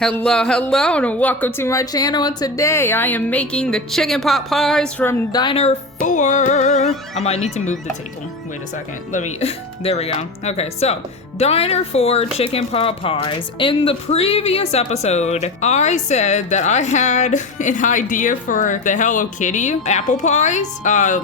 Hello, and welcome to my channel. And today I am making the chicken pot pies from Diner 4. I might need to move the table. Wait a second. There we go. Okay, so Diner 4 chicken pot pies. In the previous episode, I said that I had an idea for the Hello Kitty apple pies,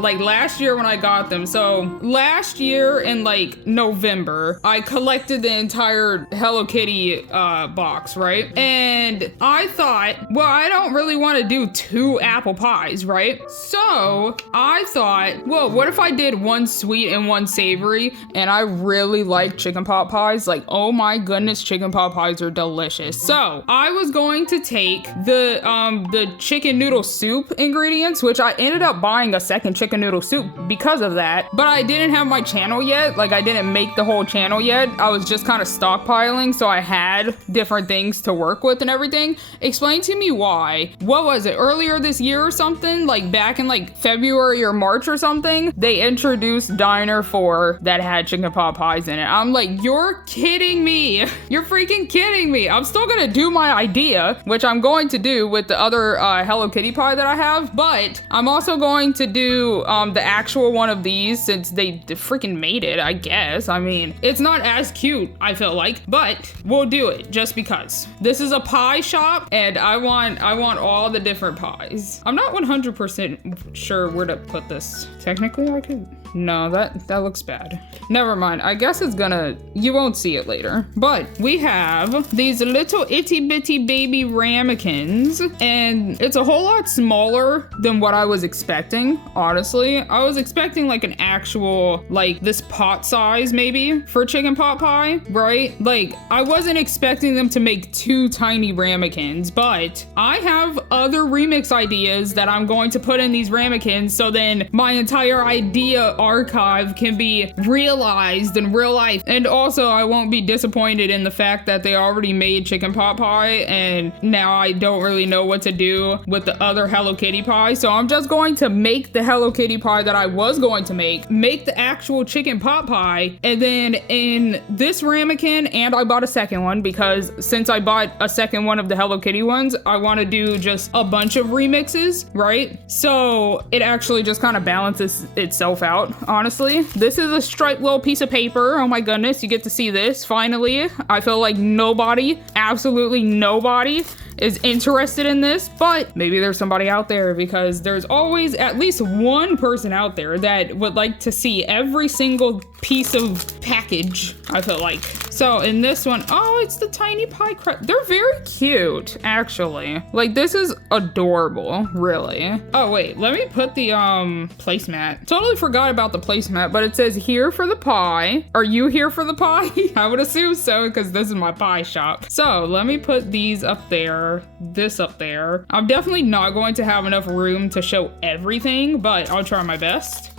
like last year when I got them. So last year in like November, I collected the entire Hello Kitty box, right? And I thought, well, I don't really want to do 2 apple pies, right? So I thought, well, what if I did one sweet and one savory? And I really like chicken pot pies. Like, oh my goodness, chicken pot pies are delicious. So I was going to take the chicken noodle soup ingredients, which I ended up buying a second chicken noodle soup because of that. But I didn't have my channel yet. Like, I didn't make the whole channel yet. I was just kind of stockpiling, so I had different things to work with and everything. Explain to me why. What was it, earlier this year or something? Like back in like February or March or something, they introduced Diner 4 that had chicken pot pies in it. I'm like, you're kidding me. You're freaking kidding me. I'm still gonna do my idea, which I'm going to do with the other Hello Kitty pie that I have, but I'm also going to do the actual one of these since they freaking made it, I guess. I mean, it's not as cute, I feel like, but we'll do it just because. This is a pie shop and I want all the different pies. I'm not 100% sure where to put this. Technically I could, no, that looks bad. Never mind, I guess it's gonna, you won't see it later. But we have these little itty bitty baby ramekins and it's a whole lot smaller than what I was expecting, honestly. I was expecting like an actual, like this pot size maybe for chicken pot pie, right? Like I wasn't expecting them to make 2 tiny ramekins, but I have other remix ideas that I'm going to put in these ramekins so then my entire idea archive can be realized in real life. And also I won't be disappointed in the fact that they already made chicken pot pie and now I don't really know what to do with the other Hello Kitty pie. So I'm just going to make the Hello Kitty pie that I was going to make the actual chicken pot pie, and then in this ramekin, and I bought a second one because since I bought a second one of the Hello Kitty ones, I want to do just a bunch of remixes, right? So it actually just kind of balances itself out, honestly. This is a striped little piece of paper. Oh my goodness, you get to see this finally. I feel like nobody, absolutely nobody, is interested in this, but maybe there's somebody out there because there's always at least one person out there that would like to see every single piece of package, I feel like. So in this one, oh, it's the tiny pie crust. They're very cute, actually. Like, this is adorable, really. Oh wait, let me put the placemat. Totally forgot about the placemat, but it says here for the pie. Are you here for the pie? I would assume so because this is my pie shop. So let me put these up there, this up there. I'm definitely not going to have enough room to show everything, but I'll try my best.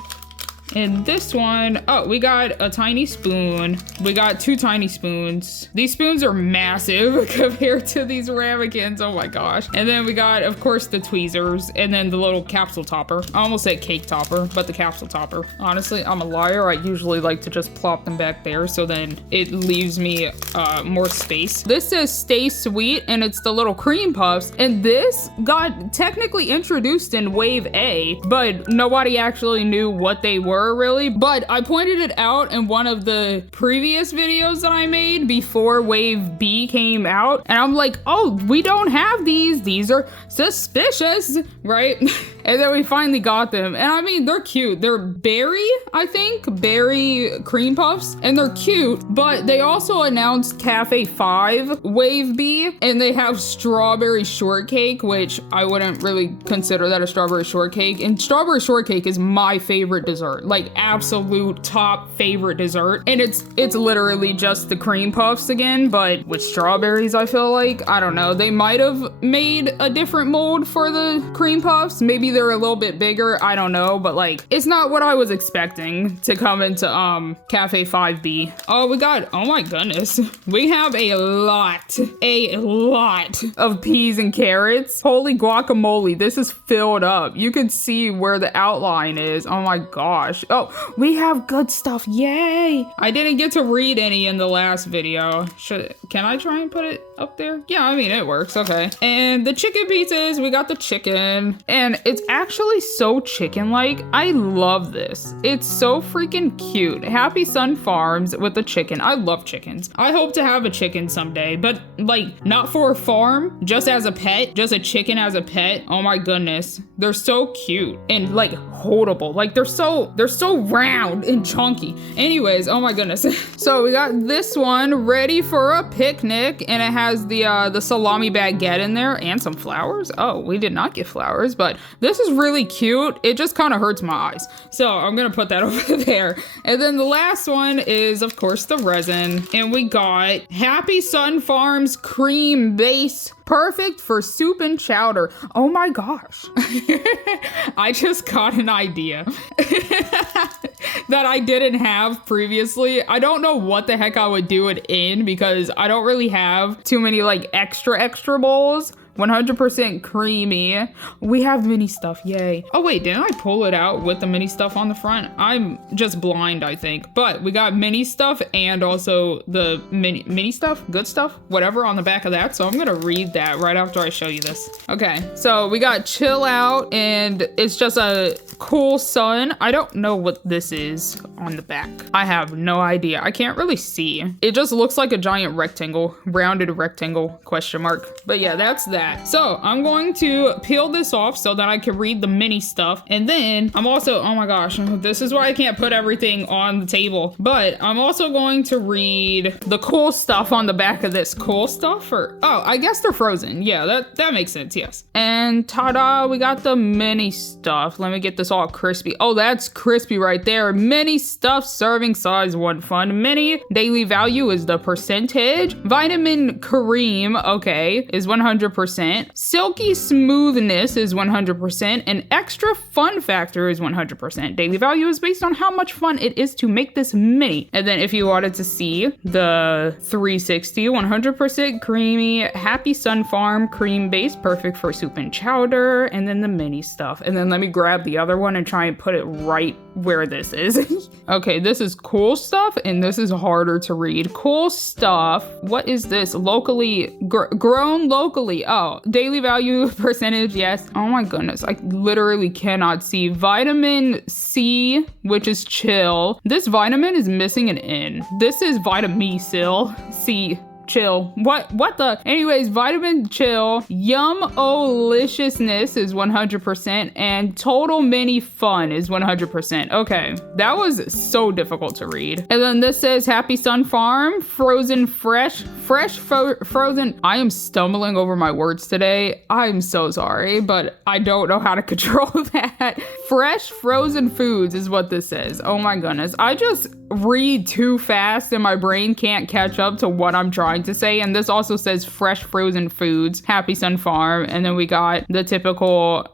And this one, oh, we got a tiny spoon. We got 2 tiny spoons. These spoons are massive compared to these ramekins. Oh my gosh. And then we got, of course, the tweezers and then the little capsule topper. I almost said cake topper, but the capsule topper. Honestly, I'm a liar. I usually like to just plop them back there so then it leaves me more space. This says stay sweet and it's the little cream puffs. And this got technically introduced in Wave A, but nobody actually knew what they were really, but I pointed it out in one of the previous videos that I made before Wave B came out, and I'm like, oh, we don't have these are suspicious, right? And then we finally got them, and I mean, they're cute. They're berry, I think, berry cream puffs, and they're cute, but they also announced Cafe 5 Wave B, and they have strawberry shortcake, which I wouldn't really consider that a strawberry shortcake, and strawberry shortcake is my favorite dessert. Like absolute top favorite dessert, and it's literally just the cream puffs again, but with strawberries. I feel like, I don't know, they might have made a different mold for the cream puffs. Maybe they're a little bit bigger, I don't know, but like it's not what I was expecting to come into Cafe 5B. Oh, we got, oh my goodness, we have a lot of peas and carrots. Holy guacamole, this is filled up. You can see where the outline is. Oh my gosh. gosh. Oh, we have good stuff. Yay. I didn't get to read any in the last video. Can I try and put it up there? Yeah, I mean, it works. Okay. And the chicken pizzas, we got the chicken. And it's actually so chicken-like. I love this. It's so freaking cute. Happy Sun Farms with the chicken. I love chickens. I hope to have a chicken someday, but like not for a farm, just as a pet, just a chicken as a pet. Oh my goodness. They're so cute and like holdable. Like they're so round and chunky. Anyways, oh my goodness. So we got this one ready for a picnic, and it has the salami baguette in there and some flowers. Oh, we did not get flowers, but this is really cute. It just kind of hurts my eyes. So I'm gonna put that over there. And then the last one is of course the resin, and we got Happy Sun Farms cream base. Perfect for soup and chowder. Oh my gosh. I just got an idea that I didn't have previously. I don't know what the heck I would do it in because I don't really have too many like extra bowls. 100% creamy. We have mini stuff, yay. Oh wait, didn't I pull it out with the mini stuff on the front? I'm just blind, I think. But we got mini stuff and also the mini stuff, good stuff, whatever on the back of that. So I'm gonna read that right after I show you this. Okay, so we got chill out, and it's just a cool sun. I don't know what this is on the back. I have no idea. I can't really see. It just looks like a giant rectangle, rounded rectangle, question mark. But yeah, that's that. So I'm going to peel this off so that I can read the mini stuff. And then I'm also, oh my gosh, this is why I can't put everything on the table. But I'm also going to read the cool stuff on the back of this. Cool stuff? Or, oh, I guess they're frozen. Yeah, that makes sense, yes. And ta-da, we got the mini stuff. Let me get this all crispy. Oh, that's crispy right there. Mini stuff, serving size 1 fun. Mini daily value is the percentage. Vitamin cream, okay, is 100%. Silky smoothness is 100%, and extra fun factor is 100%. Daily value is based on how much fun it is to make this mini. And then if you wanted to see the 360, 100% creamy, Happy Sun Farm cream base, perfect for soup and chowder, and then the mini stuff. And then let me grab the other one and try and put it right where this is. Okay, this is cool stuff, and this is harder to read. Cool stuff. What is this? Locally, grown locally. Oh, daily value percentage, yes. Oh my goodness, I literally cannot see. Vitamin C, which is chill. This vitamin is missing an N. This is vitamin C. Chill. What the? Anyways, vitamin chill. Yum-o-liciousness is 100%, and total mini fun is 100%. Okay, that was so difficult to read. And then this says Happy Sun Farm, frozen frozen. I am stumbling over my words today. I'm so sorry, but I don't know how to control that. Fresh frozen foods is what this says. Oh my goodness. I just read too fast and my brain can't catch up to what I'm trying to say. And this also says fresh frozen foods, Happy Sun Farm. And then we got the typical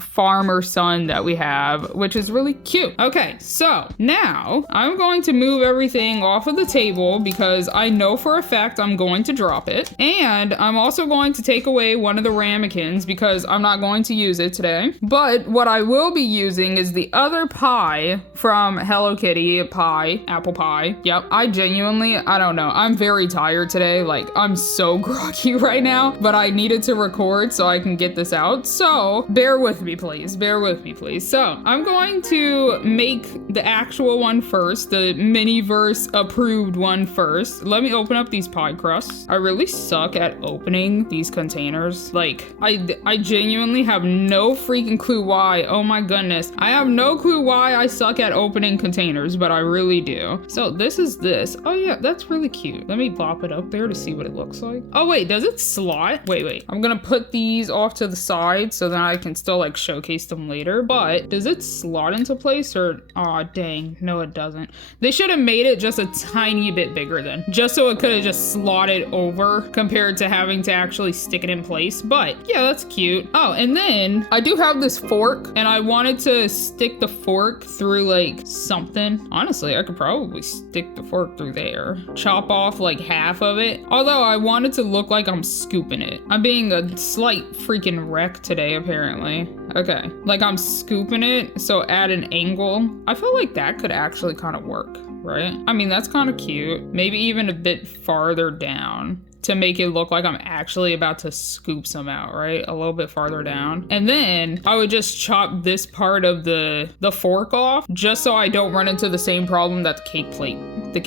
farmer sun that we have, which is really cute. Okay, so now I'm going to move everything off of the table because I know for a fact I'm going to drop it. And I'm also going to take away one of the ramekins because I'm not going to use it today. But what I will be using is the other pie from Hello Kitty pie, apple pie. Yep, I don't know. I'm very tired today. Like, I'm so groggy right now, but I needed to record so I can get this out. So bear with me, please. Bear with me, please. So I'm going to make the actual one first, the Miniverse approved one first. Let me open up these pie crusts. I really suck at opening these containers. Like, I genuinely have no freaking clue why. Oh my goodness. I have no clue why I suck at opening containers, but I really do. So this is this. Oh yeah, that's really cute. Let me plop it up there to see what it looks like. Oh wait, does it slot? Wait. I'm gonna put these off to the side so that I can still like showcase them later, but does it slot into place or, aw, dang, no it doesn't. They should have made it just a tiny bit bigger then, just so it could have just slotted over compared to having to actually stick it in place. But yeah, that's cute. Oh, and then I do have this fork and I wanted to stick the fork through like something. Honestly, I could probably stick the fork through there. Chop off like half of it. Although I want it to look like I'm scooping it. I'm being a slight freaking wreck today, apparently. Okay, like I'm scooping it, so at an angle. I feel like that could actually kind of work, right? I mean, that's kind of cute. Maybe even a bit farther down to make it look like I'm actually about to scoop some out, right? A little bit farther down. And then I would just chop this part of the fork off just so I don't run into the same problem that the cake plate, the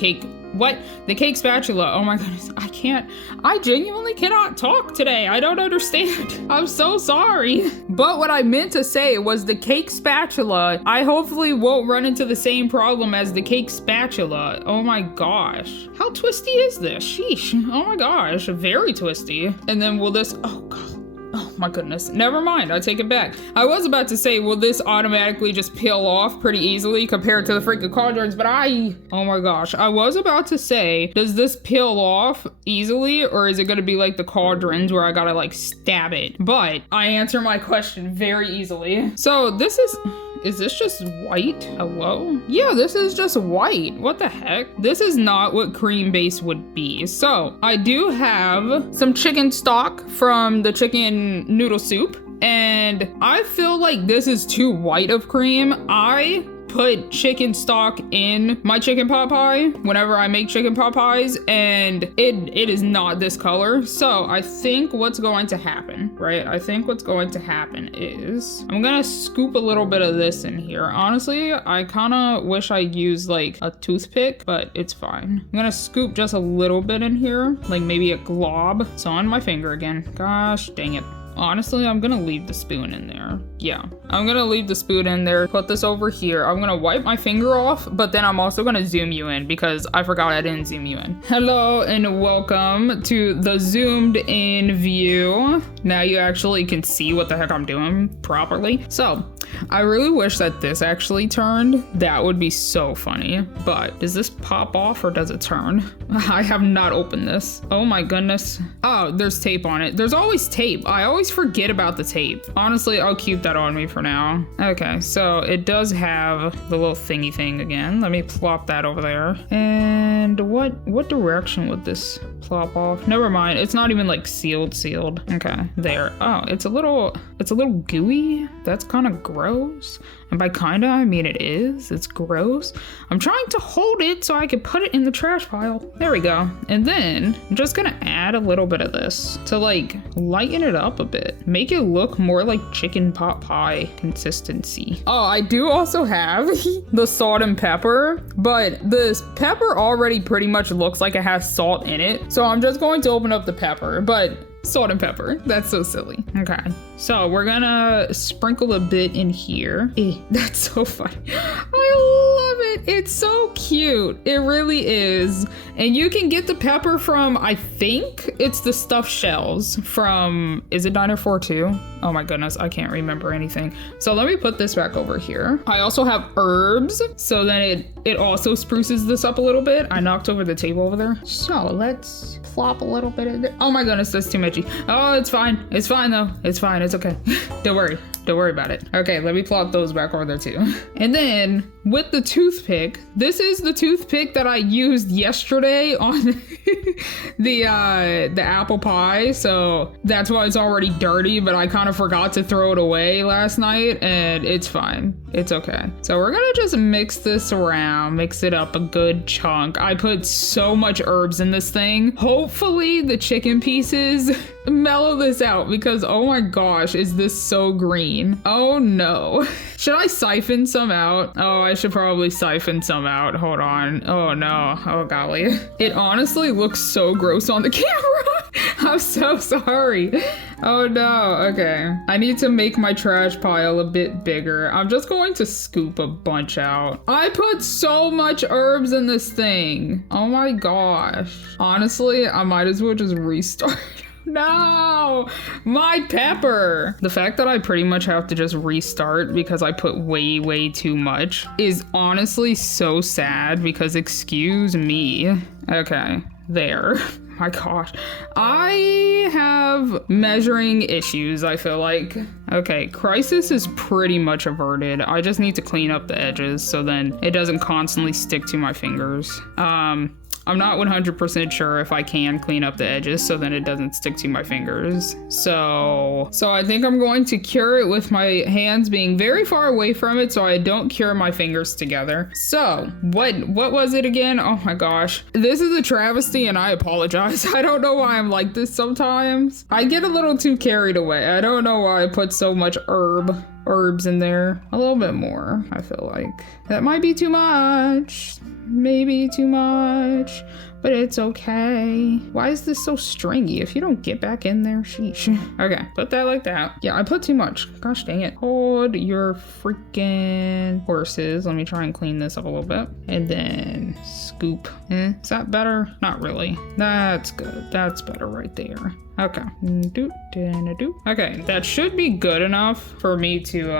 cake spatula. Oh my goodness, I genuinely cannot talk today. I don't understand. I'm so sorry. But what I meant to say was the cake spatula, I hopefully won't run into the same problem as the cake spatula. Oh my gosh. How twisty is this? Sheesh. Oh my gosh, very twisty. And then will this, oh god. Oh my goodness. Never mind. I take it back. I was about to say, will this automatically just peel off pretty easily compared to the freaking cauldrons? But oh my gosh. I was about to say, does this peel off easily? Or is it going to be like the cauldrons where I gotta like stab it? But I answer my question very easily. So this is this just white? Hello? Yeah, this is just white. What the heck? This is not what cream base would be. So I do have some chicken stock from the chicken noodle soup, and I feel like this is too white of cream. I put chicken stock in my chicken pot pie whenever I make chicken pot pies, and it is not this color. So I think what's going to happen, right? I think what's going to happen is I'm gonna scoop a little bit of this in here. Honestly, I kind of wish I used like a toothpick, but it's fine. I'm gonna scoop just a little bit in here, like maybe a glob. It's on my finger again. Gosh dang it. Honestly, I'm gonna leave the spoon in there. Yeah, I'm gonna leave the spoon in there, put this over here. I'm gonna wipe my finger off, but then I'm also gonna zoom you in because I forgot I didn't zoom you in. Hello and welcome to the zoomed in view. Now you actually can see what the heck I'm doing properly. So I really wish that this actually turned. That would be so funny. But does this pop off or does it turn? I have not opened this. Oh my goodness. Oh, there's tape on it. There's always tape. I always forget about the tape. Honestly, I'll keep that on me for now. Okay, so it does have the little thingy thing again. Let me plop that over there. And what direction would this plop off? Never mind. It's not even like sealed. Okay, there. Oh, it's a little gooey. That's kind of gross. And by kinda, I mean it is. It's gross. I'm trying to hold it so I can put it in the trash pile. There we go. And then I'm just gonna add a little bit of this to like lighten it up a bit. Make it look more like chicken pot pie consistency. Oh, I do also have the salt and pepper, but this pepper already pretty much looks like it has salt in it. So I'm just going to open up the pepper, but salt and pepper. That's so silly. Okay, so we're gonna sprinkle a bit in here. That's so funny. I love it. It's so cute. It really is. And you can get the pepper from, I think it's the stuffed shells from, is it Diner 4 too? Oh my goodness, I can't remember anything. So let me put this back over here. I also have herbs, so then it also spruces this up a little bit. I knocked over the table over there. So let's plop a little bit in there. Oh my goodness, that's too muchy. Oh, it's fine. It's fine though. It's fine. It's okay. Don't worry. Don't worry about it. Okay, let me plop those back over there too. And then with the toothpick, this is the toothpick that I used yesterday on the apple pie. So that's why it's already dirty, but I kind of forgot to throw it away last night and it's fine. It's okay. So we're gonna just mix this around, mix it up a good chunk. I put so much herbs in this thing. Hopefully the chicken pieces mellow this out because oh my gosh, is this so green? Oh no. Should I siphon some out? Oh, I should probably siphon some out. Hold on. Oh no. Oh golly. It honestly looks so gross on the camera. I'm so sorry. Oh no. Okay. I need to make my trash pile a bit bigger. I'm just going to scoop a bunch out. I put so much herbs in this thing. Oh my gosh. Honestly, I might as well just restart. No, my pepper. The fact that I pretty much have to just restart because I put way too much is honestly so sad because excuse me. Okay, there. My gosh, I have measuring issues, I feel like. Okay, crisis is pretty much averted. I just need to clean up the edges so then it doesn't constantly stick to my fingers. I'm not 100% sure if I can clean up the edges so then it doesn't stick to my fingers. So I think I'm going to cure it with my hands being very far away from it so I don't cure my fingers together. So what was it again? Oh my gosh. This is a travesty and I apologize. I don't know why I'm like this sometimes. I get a little too carried away. I don't know why I put so much herbs in there. A little bit more, I feel like. That might be too much. Maybe too much. But it's okay. Why is this so stringy? If you don't get back in there, sheesh. Okay, put that like that. Yeah, I put too much. Gosh dang it. Hold your freaking horses. Let me try and clean this up a little bit. And then scoop. Is that better? Not really. That's good. That's better right there. Okay. Okay, that should be good enough for me to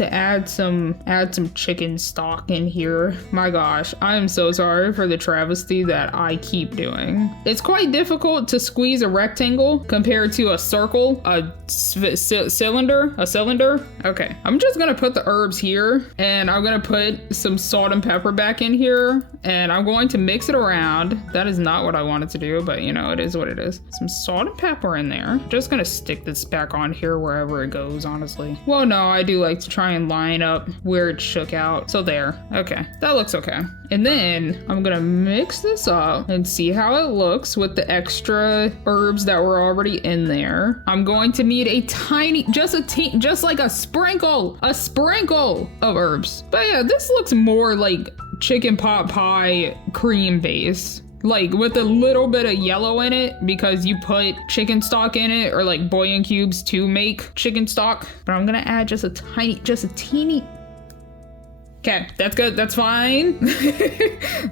add some chicken stock in here. My gosh, I am so sorry for the travesty that I keep doing. It's quite difficult to squeeze a rectangle compared to a circle, a cylinder. Okay, I'm just gonna put the herbs here and I'm gonna put some salt and pepper back in here and I'm going to mix it around. That is not what I wanted to do, but you know, it is what it is. Some salt and pepper in there. Just gonna stick this back on here wherever it goes, honestly. Well, no, I do like to try and line up where it shook out. So there, okay, that looks okay. And then I'm gonna mix this up and see how it looks with the extra herbs that were already in there. I'm going to need a tiny, just like a sprinkle of herbs. But yeah, this looks more like chicken pot pie cream base. Like with a little bit of yellow in it because you put chicken stock in it or like bouillon cubes to make chicken stock. But I'm gonna add just a teeny. Okay, that's good, that's fine.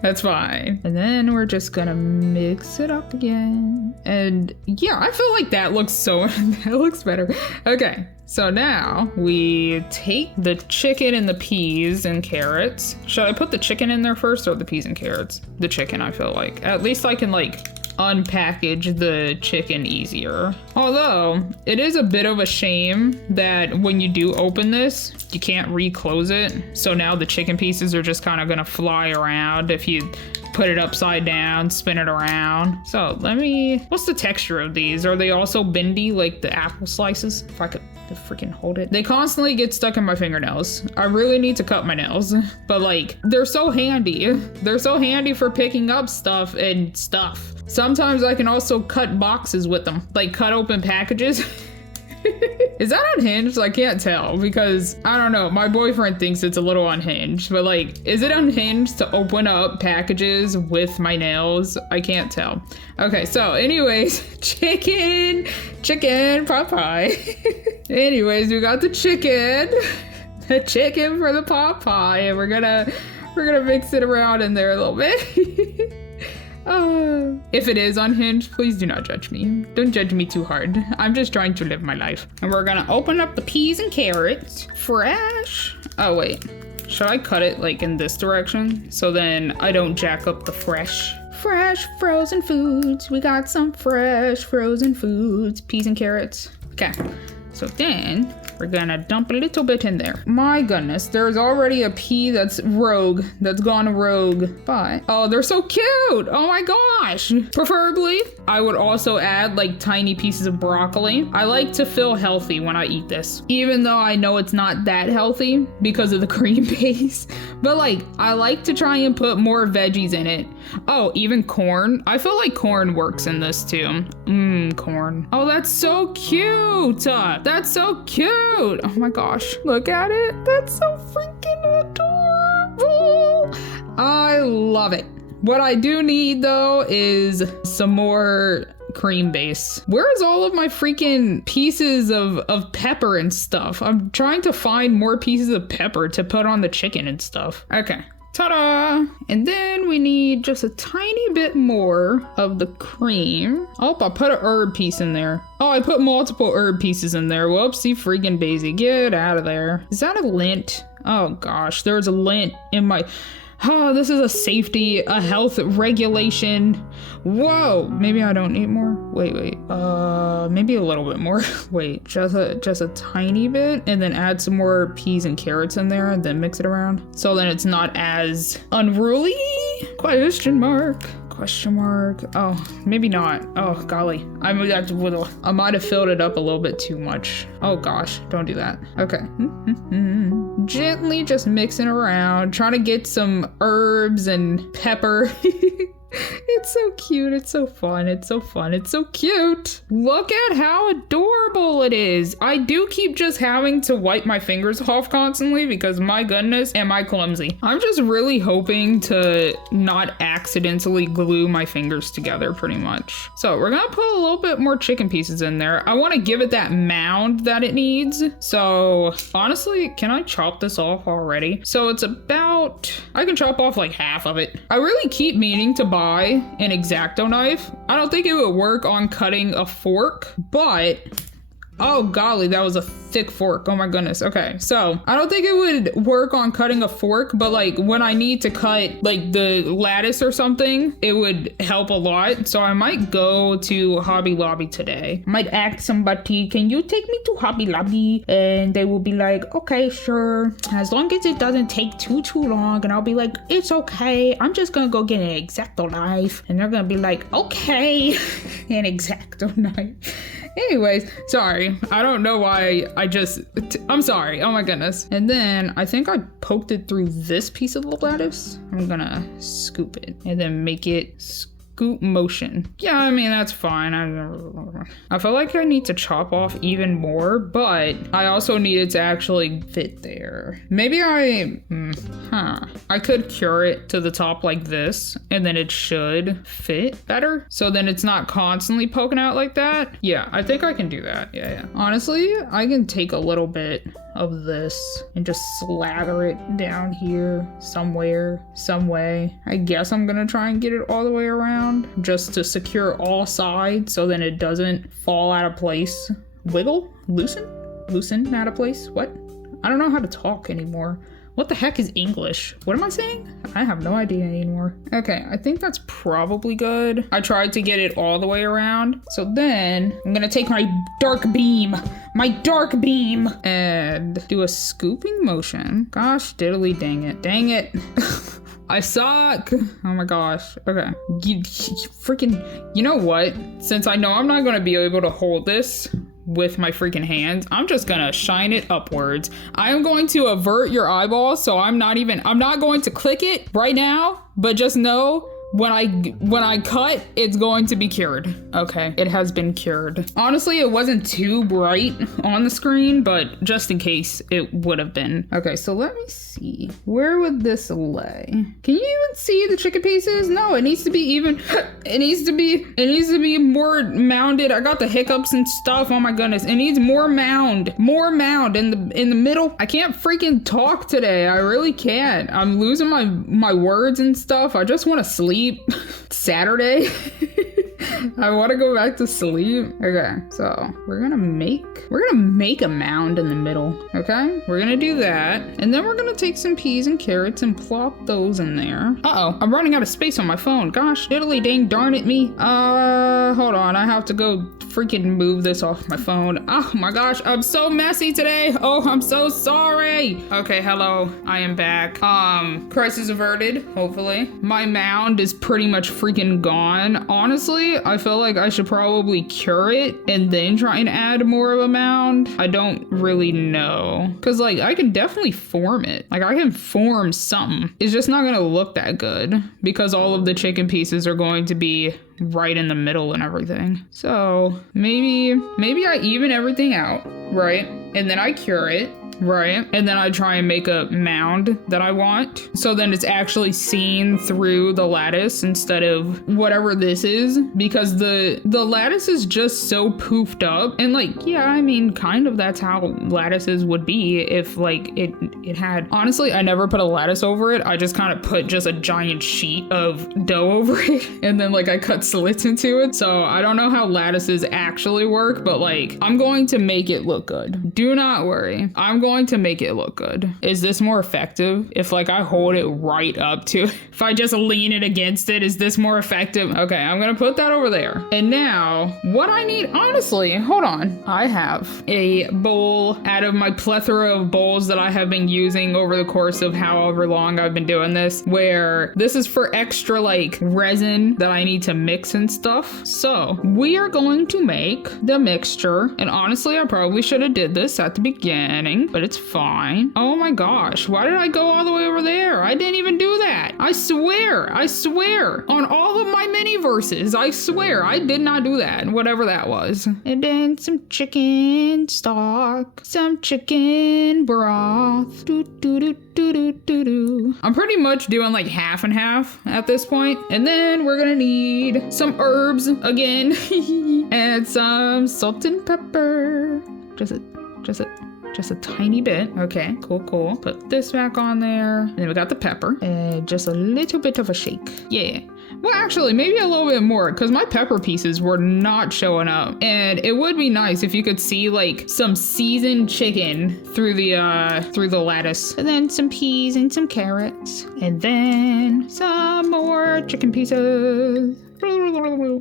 That's fine. And then we're just gonna mix it up again. And yeah, I feel like that looks that looks better. Okay, so now we take the chicken and the peas and carrots. Should I put the chicken in there first or the peas and carrots? The chicken, I feel like. At least I can like unpackage the chicken easier. Although it is a bit of a shame that when you do open this, you can't reclose it. So now the chicken pieces are just kind of gonna fly around if you put it upside down, spin it around. So what's the texture of these? Are they also bendy like the apple slices? If I could freaking hold it. They constantly get stuck in my fingernails. I really need to cut my nails, but like they're so handy. They're so handy for picking up stuff and stuff. Sometimes I can also cut boxes with them, like cut open packages. Is that unhinged? I can't tell because I don't know. My boyfriend thinks it's a little unhinged, but like, is it unhinged to open up packages with my nails? I can't tell. Okay, so anyways, chicken pot pie. Anyways, we got the chicken for the pot pie, and we're gonna mix it around in there a little bit. If it is unhinged, please do not judge me. Don't judge me too hard. I'm just trying to live my life. And we're gonna open up the peas and carrots. Fresh. Oh wait, should I cut it like in this direction? So then I don't jack up the fresh frozen foods. We got some fresh frozen foods, peas and carrots. Okay, so then we're gonna dump a little bit in there. My goodness, there's already a pea that's gone rogue. But, oh, they're so cute. Oh my gosh. Preferably, I would also add like tiny pieces of broccoli. I like to feel healthy when I eat this, even though I know it's not that healthy because of the cream base. But like, I like to try and put more veggies in it. Oh, even corn. I feel like corn works in this too. Corn. Oh, that's so cute. That's so cute. Oh my gosh, look at it. That's so freaking adorable. I love it. What I do need though is some more cream base. Where's all of my freaking pieces of pepper and stuff? I'm trying to find more pieces of pepper to put on the chicken and stuff. Okay. Ta-da! And then we need just a tiny bit more of the cream. Oh, I put a herb piece in there. Oh, I put multiple herb pieces in there. Whoopsie freaking daisy. Get out of there. Is that a lint? Oh gosh, there's a lint in my... Oh, this is a safety, a health regulation. Whoa, maybe I don't need more. Wait. Maybe a little bit more. Wait, just a tiny bit, and then add some more peas and carrots in there, and then mix it around. So then it's not as unruly? Question mark. Question mark. Oh, maybe not. Oh, golly. I might have filled it up a little bit too much. Oh gosh, don't do that. Okay. Gently just mixing around, trying to get some herbs and pepper. It's so cute. It's so fun. It's so fun. It's so cute. Look at how adorable it is. I do keep just having to wipe my fingers off constantly because my goodness, am I clumsy. I'm just really hoping to not accidentally glue my fingers together pretty much. So we're gonna put a little bit more chicken pieces in there. I want to give it that mound that it needs. So honestly, can I chop this off already? So it's about, I can chop off like half of it. I really keep meaning to buy an X-Acto knife. I don't think it would work on cutting a fork, but oh golly, that was a thick fork. Oh my goodness. Okay, so I don't think it would work on cutting a fork, but like when I need to cut like the lattice or something, it would help a lot. So I might go to Hobby Lobby today. Might ask somebody, can you take me to Hobby Lobby? And they will be like, okay, sure. As long as it doesn't take too long. And I'll be like, it's okay. I'm just gonna go get an X-Acto knife. And they're gonna be like, okay, an X-Acto knife. Anyways, sorry. I don't know why I'm sorry. Oh my goodness. And then I think I poked it through this piece of the lattice. I'm gonna scoop it and then make it scoop motion. Yeah, I mean, that's fine. I feel like I need to chop off even more, but I also need it to actually fit there. Maybe I could cure it to the top like this, and then it should fit better. So then it's not constantly poking out like that. Yeah, I think I can do that. Yeah. Honestly, I can take a little bit of this and just slather it down here somewhere, some way. I guess I'm gonna try and get it all the way around just to secure all sides so then it doesn't fall out of place. Wiggle? Loosen out of place? What? I don't know how to talk anymore. What the heck is English? What am I saying? I have no idea anymore. Okay, I think that's probably good. I tried to get it all the way around. So then I'm gonna take my dark beam, and do a scooping motion. Gosh, diddly dang it. Dang it. I suck. Oh my gosh. Okay. You know what? Since I know I'm not gonna be able to hold this with my freaking hands, I'm just gonna shine it upwards. I am going to avert your eyeballs, so I'm not going to click it right now, but just know when I cut, it's going to be cured. Okay, it has been cured. Honestly, it wasn't too bright on the screen, but just in case it would have been. Okay, so let me see. Where would this lay? Can you even see the chicken pieces? No, it needs to be even. It needs to be more mounded. I got the hiccups and stuff. Oh my goodness. It needs more mound in the middle. I can't freaking talk today. I really can't. I'm losing my words and stuff. I just want to sleep. Saturday. I want to go back to sleep. Okay, so we're gonna make a mound in the middle. Okay, we're gonna do that, and then we're gonna take some peas and carrots and plop those in there. Uh-oh, I'm running out of space on my phone. Gosh, diddly dang darn it me. Hold on, I have to go freaking move this off my phone. Oh my gosh, I'm so messy today. Oh, I'm so sorry. Okay, hello, I am back. Crisis averted, hopefully. My mound is pretty much freaking gone. Honestly, I feel like I should probably cure it and then try and add more of a mound. I don't really know. Cause like I can definitely form it. Like I can form something. It's just not gonna look that good because all of the chicken pieces are going to be right in the middle and everything. So maybe I even everything out, right? And then I cure it. Right, and then I try and make a mound that I want. So then it's actually seen through the lattice instead of whatever this is, because the lattice is just so poofed up. And like, yeah, I mean, kind of that's how lattices would be if like it had, honestly, I never put a lattice over it. I just kind of put just a giant sheet of dough over it. And then like I cut slits into it. So I don't know how lattices actually work, but like I'm going to make it look good. Do not worry. I'm going going to make it look good? Is this more effective? If like I hold it right up to, if I just lean it against it, is this more effective? Okay, I'm gonna put that over there. And now what I need, honestly, hold on. I have a bowl out of my plethora of bowls that I have been using over the course of however long I've been doing this, where this is for extra like resin that I need to mix and stuff. So we are going to make the mixture. And honestly, I probably should have did this at the beginning, but it's fine. Oh my gosh, why did I go all the way over there? I didn't even do that. I swear on all of my mini verses, I swear I did not do that, whatever that was. And then some chicken stock, some chicken broth. I'm pretty much doing like half and half at this point. And then we're gonna need some herbs again and some salt and pepper. Just a tiny bit. Okay, cool. Put this back on there. And then we got the pepper. And just a little bit of a shake. Yeah. Well, actually, maybe a little bit more, because my pepper pieces were not showing up. And it would be nice if you could see like some seasoned chicken through the lattice. And then some peas and some carrots. And then some more chicken pieces.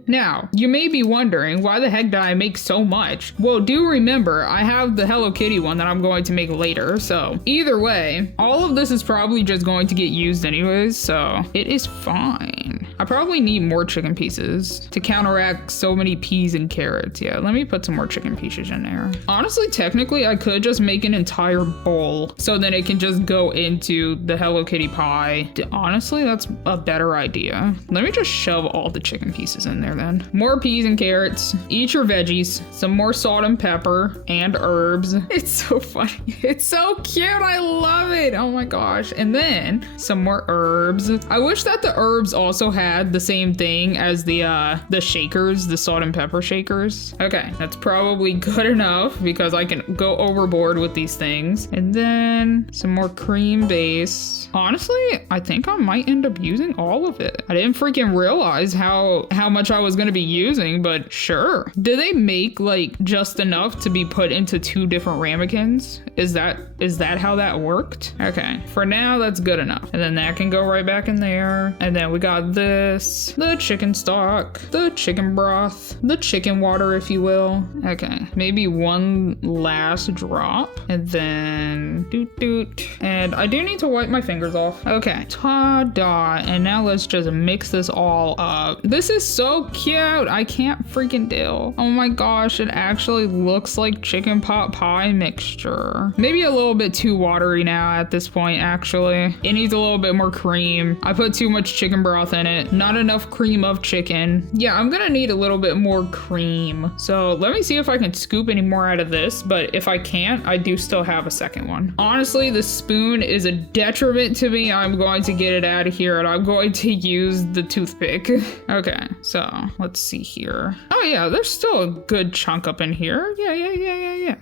Now, you may be wondering, why the heck did I make so much? Well, do remember, I have the Hello Kitty one that I'm going to make later, so either way, all of this is probably just going to get used anyways, so it is fine. I probably need more chicken pieces to counteract so many peas and carrots. Yeah, let me put some more chicken pieces in there. Honestly, technically, I could just make an entire bowl so then it can just go into the Hello Kitty pie. Honestly, that's a better idea. Let me just shove all the chicken pieces in there then. More peas and carrots. Eat your veggies. Some more salt and pepper and herbs. It's so funny. It's so cute. I love it. Oh my gosh. And then some more herbs. I wish that the herbs also had the same thing as the shakers, the salt and pepper shakers. Okay, that's probably good enough because I can go overboard with these things. And then some more cream base. Honestly, I think I might end up using all of it. I didn't freaking realize how much I was going to be using, but sure. Did they make like just enough to be put into 2 different ramekins? Is that how that worked? Okay, for now that's good enough. And then that can go right back in there. And then we got this, the chicken stock, the chicken broth, the chicken water, if you will. Okay, maybe one last drop. And then doot. And I do need to wipe my fingers off. Okay, ta-da. And now let's just mix this all up. This is so cute. I can't freaking deal. Oh my gosh, it actually looks like chicken pot pie mixture. Maybe a little bit too watery now at this point, actually. It needs a little bit more cream. I put too much chicken broth in it. Not enough cream of chicken. Yeah, I'm gonna need a little bit more cream. So let me see if I can scoop any more out of this, but if I can't, I do still have a second one. Honestly, the spoon is a detriment to me. I'm going to get it out of here and I'm going to use the toothpick. Okay, so let's see here. Oh yeah, there's still a good chunk up in here. Yeah.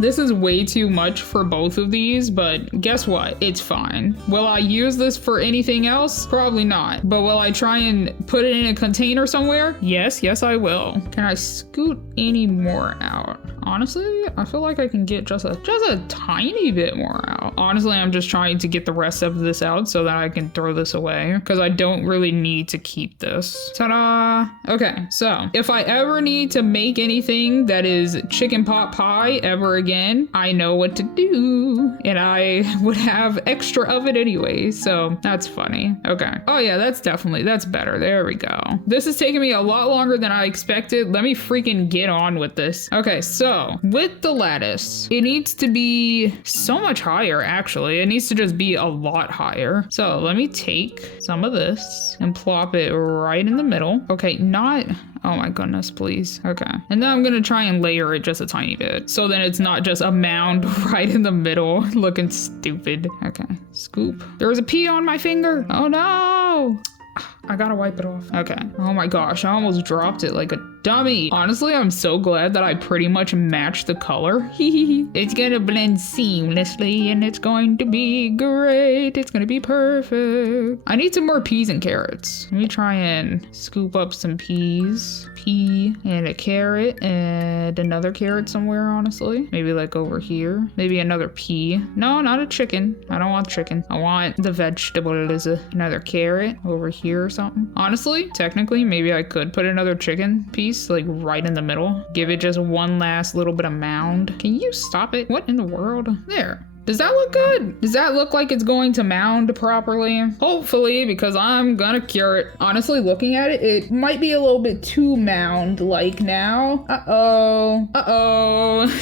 This is way too much for both of these, but guess what? It's fine. Will I use this for anything else? Probably not. But will I try and put it in a container somewhere? Yes, I will. Can I scoot any more out? Honestly, I feel like I can get just a tiny bit more out. Honestly, I'm just trying to get the rest of this out so that I can throw this away because I don't really need to keep this. Ta-da! Okay, so if I ever need to make anything that is chicken pot pie ever again, I know what to do and I would have extra of it anyway, so that's funny. Okay. Oh yeah, that's better. There we go. This is taking me a lot longer than I expected. Let me freaking get on with this. Okay, so with the lattice, it needs to be so much higher, actually. It needs to just be a lot higher. So let me take some of this and plop it right in the middle. Okay, oh my goodness, please. Okay. And then I'm gonna try and layer it just a tiny bit. So then it's not just a mound right in the middle looking stupid. Okay, scoop. There was a pea on my finger. Oh no. I gotta wipe it off. Okay. Oh my gosh, I almost dropped it like a dummy. Honestly, I'm so glad that I pretty much matched the color. It's gonna blend seamlessly and it's going to be great. It's gonna be perfect. I need some more peas and carrots. Let me try and scoop up some peas. Pea and a carrot and another carrot somewhere, honestly. Maybe like over here. Maybe another pea. No, not a chicken. I don't want chicken. I want the vegetable as another carrot over here or something. Honestly, technically, maybe I could put another chicken piece like right in the middle. Give it just one last little bit of mound. Can you stop it? What in the world? There. Does that look good? Does that look like it's going to mound properly? Hopefully, because I'm gonna cure it. Honestly, looking at it, it might be a little bit too mound-like now. Uh-oh. Uh-oh.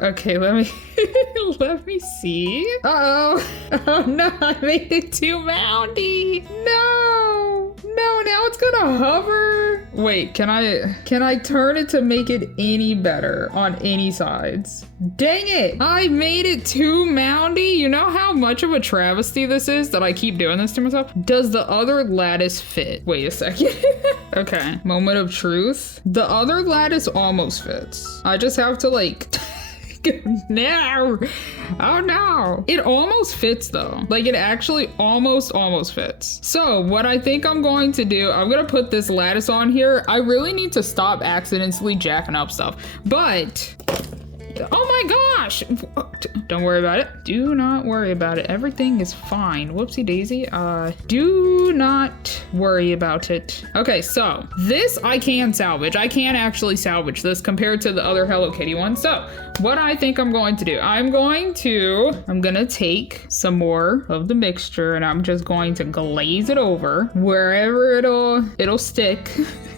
Okay, let me see. Uh-oh. Oh no, I made it too moundy. No, now it's gonna hover. Wait, can I turn it to make it any better on any sides? Dang it, I made it too moundy. You know how much of a travesty this is that I keep doing this to myself? Does the other lattice fit? Wait a second. Okay, moment of truth. The other lattice almost fits. I just have to like, no. Oh no. It almost fits though. Like it actually almost fits. So what I think I'm going to do, I'm gonna put this lattice on here. I really need to stop accidentally jacking up stuff. But oh my gosh! Don't worry about it. Do not worry about it. Everything is fine. Whoopsie daisy. Do not worry about it. Okay, so this I can salvage. I can actually salvage this compared to the other Hello Kitty one. So what I think I'm going to do, I'm gonna take some more of the mixture and I'm just going to glaze it over wherever it'll stick.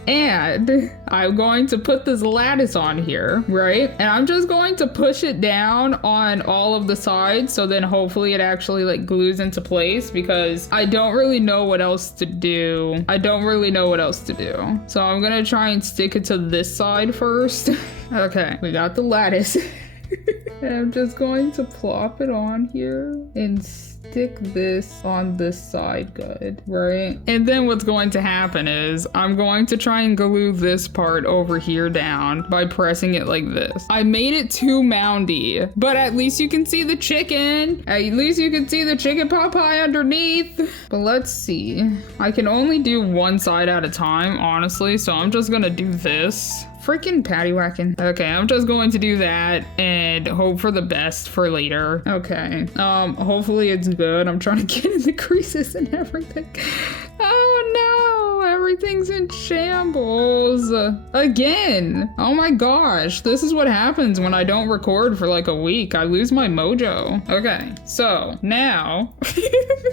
And I'm going to put this lattice on here, right? And I'm just going to push it down on all of the sides so then hopefully it actually like glues into place because I don't really know what else to do. So I'm gonna try and stick it to this side first. Okay, we got the lattice. And I'm just going to plop it on here and stick this on this side good, right? And then what's going to happen is I'm going to try and glue this part over here down by pressing it like this. I made it too moundy, but at least you can see the chicken. At least you can see the chicken pot pie underneath. But let's see. I can only do one side at a time, honestly, so I'm just gonna do this. Freaking paddywhacking. Okay, I'm just going to do that and hope for the best for later. Okay, hopefully it's good. I'm trying to get in the creases and everything. Oh no, everything's in shambles. Again. Oh my gosh, this is what happens when I don't record for like a week. I lose my mojo. Okay, so now,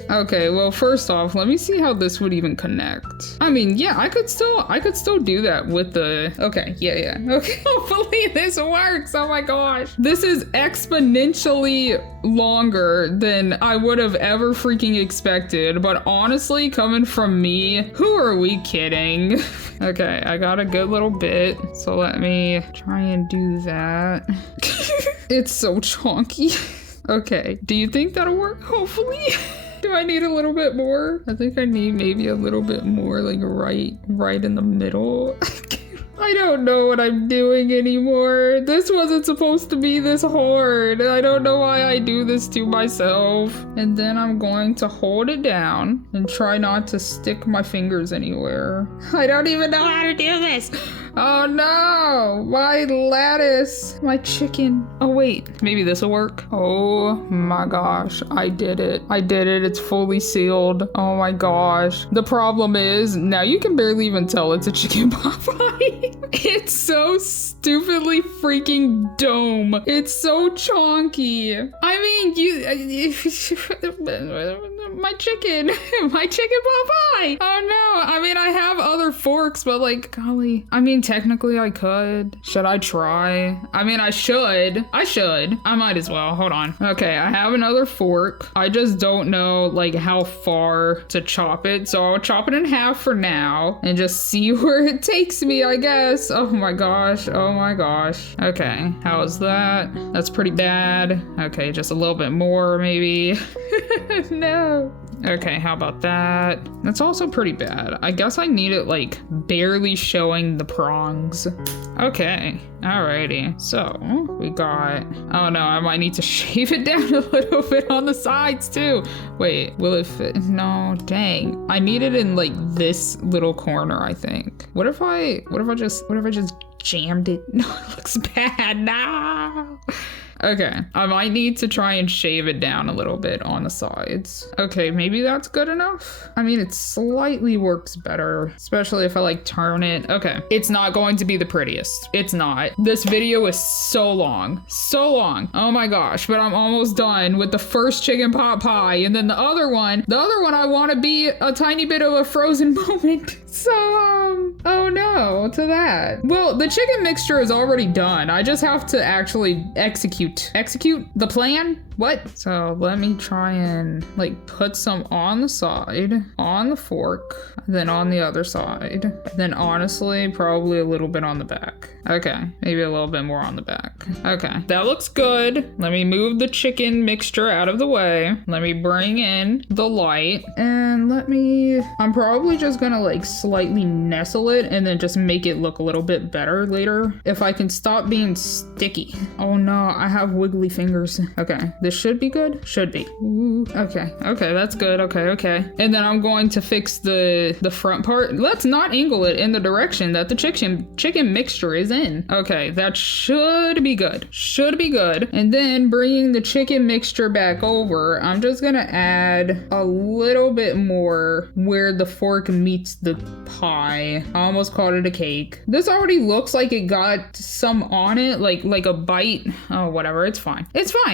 okay, well first off, let me see how this would even connect. I mean, yeah, I could still do that with the, okay. Yeah. Okay, hopefully this works. Oh my gosh. This is exponentially longer than I would have ever freaking expected. But honestly, coming from me, who are we kidding? Okay, I got a good little bit. So let me try and do that. It's so chonky. Okay, do you think that'll work? Hopefully. Do I need a little bit more? I think I need maybe a little bit more, like right in the middle. I don't know what I'm doing anymore. This wasn't supposed to be this hard. I don't know why I do this to myself. And then I'm going to hold it down and try not to stick my fingers anywhere. I don't even know how to do this. Oh no, my lattice, my chicken. Oh wait, maybe this will work. Oh my gosh, I did it. It's fully sealed. Oh my gosh. The problem is now you can barely even tell it's a chicken pot pie. It's so stupidly freaking dome. It's so chonky. I mean, my chicken pot pie. Oh no, I mean, I have other forks, but like, golly, I mean, technically I could. Should I try? I mean, I should. I might as well. Hold on. Okay, I have another fork. I just don't know like how far to chop it. So I'll chop it in half for now and just see where it takes me, I guess. Oh my gosh. Oh my gosh. Okay, how's that? That's pretty bad. Okay, just a little bit more maybe. No. Okay, how about that? That's also pretty bad. I guess I need it like barely showing the prongs. Okay, alrighty. So we got, oh no, I might need to shave it down a little bit on the sides too. Wait, will it fit? No, dang. I need it in like this little corner, I think. What if I just jammed it? No, it looks bad. No. Okay, I might need to try and shave it down a little bit on the sides. Okay, maybe that's good enough. I mean, it slightly works better, especially if I like turn it. Okay, it's not going to be the prettiest. It's not. This video is so long. Oh my gosh, but I'm almost done with the first chicken pot pie, and then the other one I want to be a tiny bit of a frozen moment. So, oh no, to that. Well, the chicken mixture is already done. I just have to actually execute the plan. What? So let me try and like put some on the side, on the fork, then on the other side. Then honestly, probably a little bit on the back. Okay, maybe a little bit more on the back. Okay, that looks good. Let me move the chicken mixture out of the way. Let me bring in the light and I'm probably just gonna like slightly nestle it and then just make it look a little bit better later. If I can stop being sticky. Oh no, I have wiggly fingers. Okay, this should be good. Should be. Ooh. Okay, that's good. Okay. And then I'm going to fix the front part. Let's not angle it in the direction that the chicken mixture is in. Okay, that should be good. And then bringing the chicken mixture back over, I'm just gonna add a little bit more where the fork meets the pie. I almost called it a cake. This already looks like it got some on it, like a bite. Oh, whatever, it's fine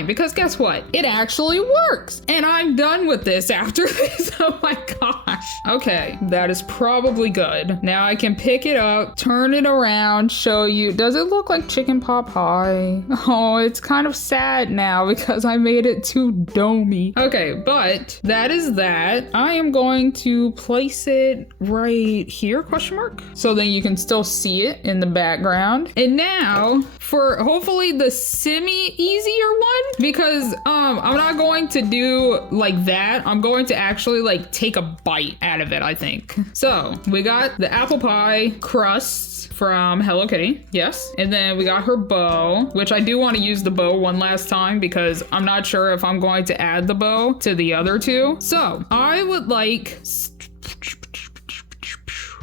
because guess what? It actually works, and I'm done with this after this. Oh my gosh. Okay, that is probably good. Now I can pick it up, turn it around, show you. Does it look like chicken pot pie? Oh, it's kind of sad now because I made it too domey. Okay, but that is that. I am going to place it right here, question mark, so then you can still see it in the background. And now for hopefully the semi-easier one, because I'm not going to do like that. I'm going to actually like take a bite out of it, I think. So we got the apple pie crusts from Hello Kitty, yes. And then we got her bow, which I do want to use the bow one last time because I'm not sure if I'm going to add the bow to the other two. So I would like,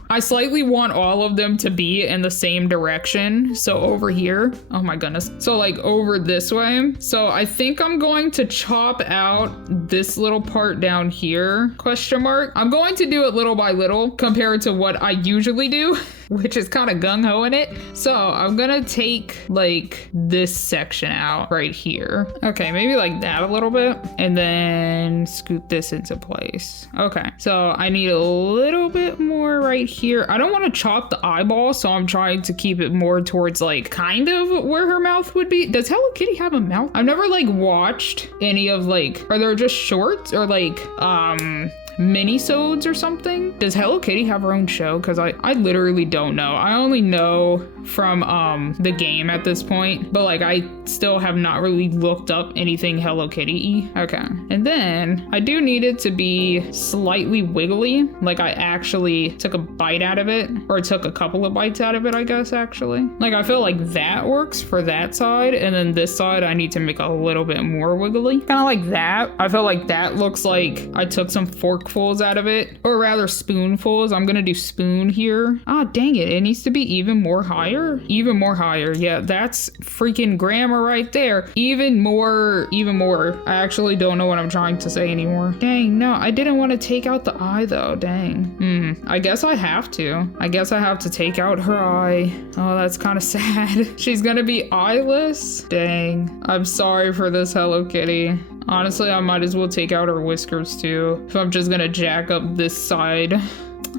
I slightly want all of them to be in the same direction. So over here, oh my goodness. So like over this way. So I think I'm going to chop out this little part down here, question mark. I'm going to do it little by little compared to what I usually do, which is kind of gung-ho in it. So I'm gonna take like this section out right here. Okay, maybe like that a little bit, and then scoot this into place. Okay, so I need a little bit more right here. I don't want to chop the eyeball, so I'm trying to keep it more towards like kind of where her mouth would be. Does Hello Kitty have a mouth? I've never like watched any of like, are there just shorts or like mini-sodes or something? Does Hello Kitty have her own show? Because I literally don't know. I only know from the game at this point, but like I still have not really looked up anything Hello Kitty-y. Okay, and then I do need it to be slightly wiggly, like I actually took a bite out of it, or took a couple of bites out of it, I guess. Actually, like I feel like that works for that side, and then this side I need to make a little bit more wiggly, kind of like that. I feel like that looks like I took some forkfuls out of it, or rather spoonfuls. I'm gonna do spoon here. Ah, dang it, it needs to be even more higher. Yeah, that's freaking grammar right there. Even more. I actually don't know what I'm trying to say anymore. Dang, no, I didn't want to take out the eye though. Dang. I guess I have to. Take out her eye. Oh, that's kind of sad. She's gonna be eyeless. Dang, I'm sorry for this, Hello Kitty. Honestly, I might as well take out her whiskers too, if I'm just gonna jack up this side.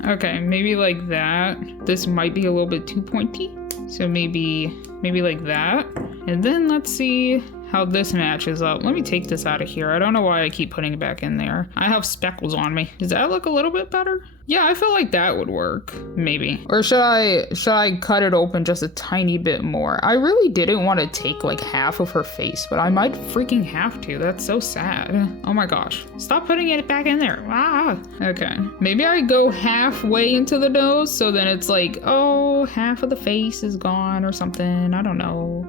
Okay, maybe like that. This might be a little bit too pointy, so maybe like that. And then let's see how this matches up. Let me take this out of here. I don't know why I keep putting it back in there. I have speckles on me. Does that look a little bit better? Yeah, I feel like that would work, maybe. Or should I cut it open just a tiny bit more? I really didn't want to take like half of her face, but I might freaking have to. That's so sad. Oh my gosh. Stop putting it back in there. Ah. Okay. Maybe I go halfway into the nose, so then it's like, oh, half of the face is gone or something. I don't know.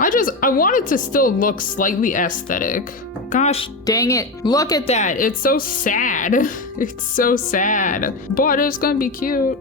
I want it to still look slightly aesthetic. Gosh dang it. Look at that. It's so sad. It's so sad. But it's gonna be cute.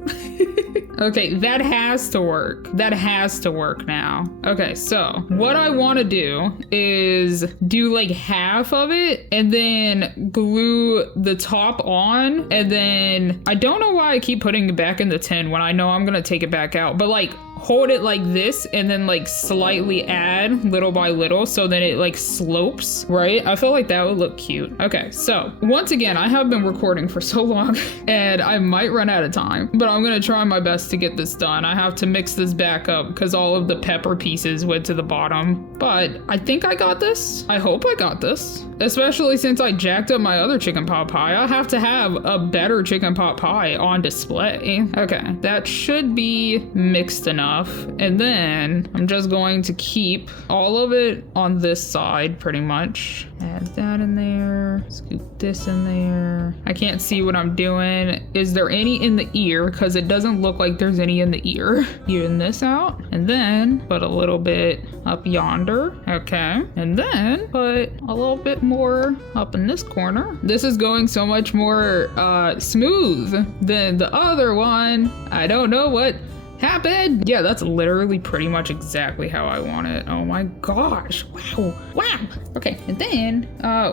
Okay, that has to work. That has to work now. Okay, so what I want to do is do like half of it and then glue the top on. And then I don't know why I keep putting it back in the tin when I know I'm gonna take it back out. But like hold it like this and then like slightly add little by little so that it like slopes, right? I feel like that would look cute. Okay, so once again, I have been recording for so long and I might run out of time, but I'm gonna try my best to get this done. I have to mix this back up because all of the pepper pieces went to the bottom, but I think I got this. I hope I got this, especially since I jacked up my other chicken pot pie. I have to have a better chicken pot pie on display. Okay, that should be mixed enough. And then I'm just going to keep all of it on this side pretty much. Add that in there, scoop this in there. I can't see what I'm doing. Is there any in the ear? Because it doesn't look like there's any in the ear. Even this out, and then put a little bit up yonder. Okay, and then put a little bit more up in this corner. This is going so much more smooth than the other one. I don't know what happened. Yeah, that's literally pretty much exactly how I want it. Oh my gosh. Wow. Okay, and then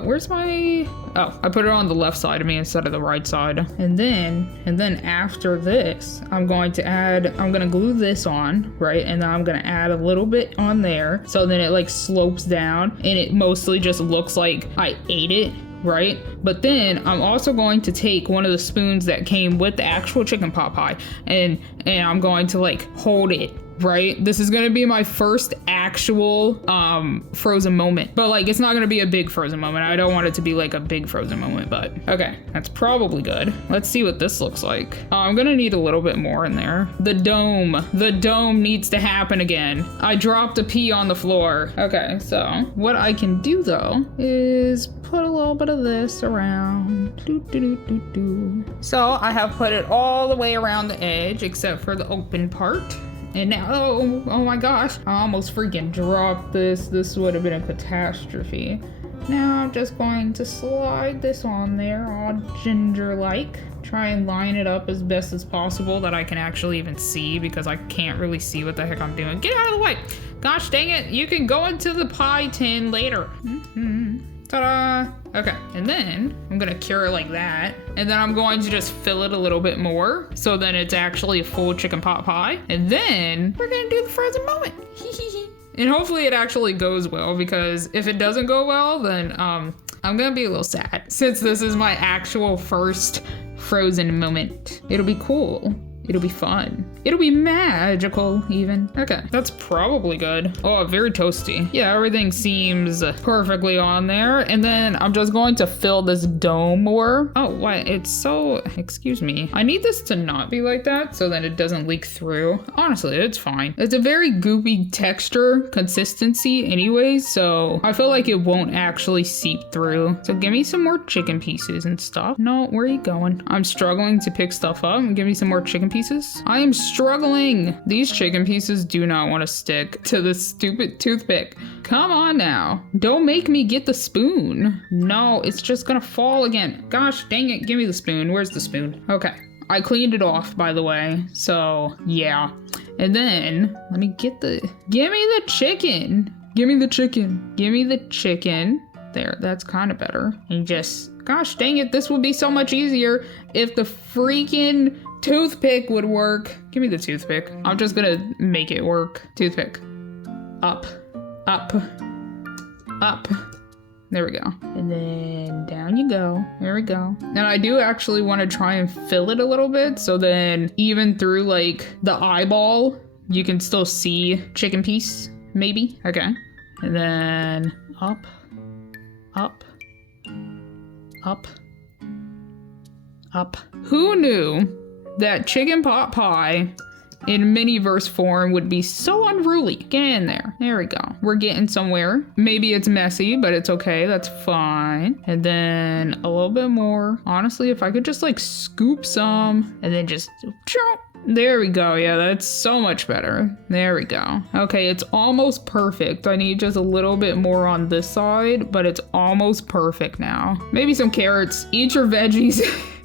where's my, oh, I put it on the left side of me instead of the right side. And then after this, I'm going to glue this on, right? And then I'm gonna add a little bit on there so then it like slopes down and it mostly just looks like I ate it, right? But then I'm also going to take one of the spoons that came with the actual chicken pot pie and I'm going to like hold it, right? This is gonna be my first actual frozen moment, but like it's not gonna be a big frozen moment. I don't want it to be like a big frozen moment, but okay, that's probably good. Let's see what this looks like. I'm gonna need a little bit more in there. The dome needs to happen again. I dropped a pea on the floor. Okay, so what I can do though is put a little bit of this around. So I have put it all the way around the edge except for the open part. And now, oh my gosh, I almost freaking dropped this. This would have been a catastrophe. Now I'm just going to slide this on there, all ginger-like. Try and line it up as best as possible that I can actually even see because I can't really see what the heck I'm doing. Get out of the way. Gosh dang it, you can go into the pie tin later. Ta-da! Okay, and then I'm gonna cure it like that. And then I'm going to just fill it a little bit more so then it's actually a full chicken pot pie. And then we're gonna do the frozen moment. And hopefully it actually goes well because if it doesn't go well, then I'm gonna be a little sad since this is my actual first frozen moment. It'll be cool. It'll be fun. It'll be magical even. Okay, that's probably good. Oh, very toasty. Yeah, everything seems perfectly on there. And then I'm just going to fill this dome more. Oh, what? It's so, excuse me. I need this to not be like that so that it doesn't leak through. Honestly, it's fine. It's a very goopy texture consistency anyways, so I feel like it won't actually seep through. So give me some more chicken pieces and stuff. No, where are you going? I'm struggling to pick stuff up. Give me some more chicken pieces. I am struggling. These chicken pieces do not want to stick to this stupid toothpick. Come on now. Don't make me get the spoon. No, it's just gonna fall again. Gosh dang it. Give me the spoon. Where's the spoon? Okay. I cleaned it off, by the way. So, yeah. And then, let me get give me the chicken. Give me the chicken. Give me the chicken. There, that's kind of better. And just, gosh dang it, this would be so much easier if the freaking toothpick would work. Give me the toothpick. I'm just gonna make it work. Toothpick. Up, up, up. There we go. And then down you go. There we go. And I do actually want to try and fill it a little bit so then even through like the eyeball, you can still see chicken piece, maybe. Okay. And then up, up, up, up. Who knew that chicken pot pie in Miniverse form would be so unruly? Get in there. There we go. We're getting somewhere. Maybe it's messy, but it's okay. That's fine. And then a little bit more. Honestly, if I could just like scoop some and then just there we go. Yeah, that's so much better. There we go. Okay, it's almost perfect. I need just a little bit more on this side, but it's almost perfect now. Maybe some carrots. Eat your veggies.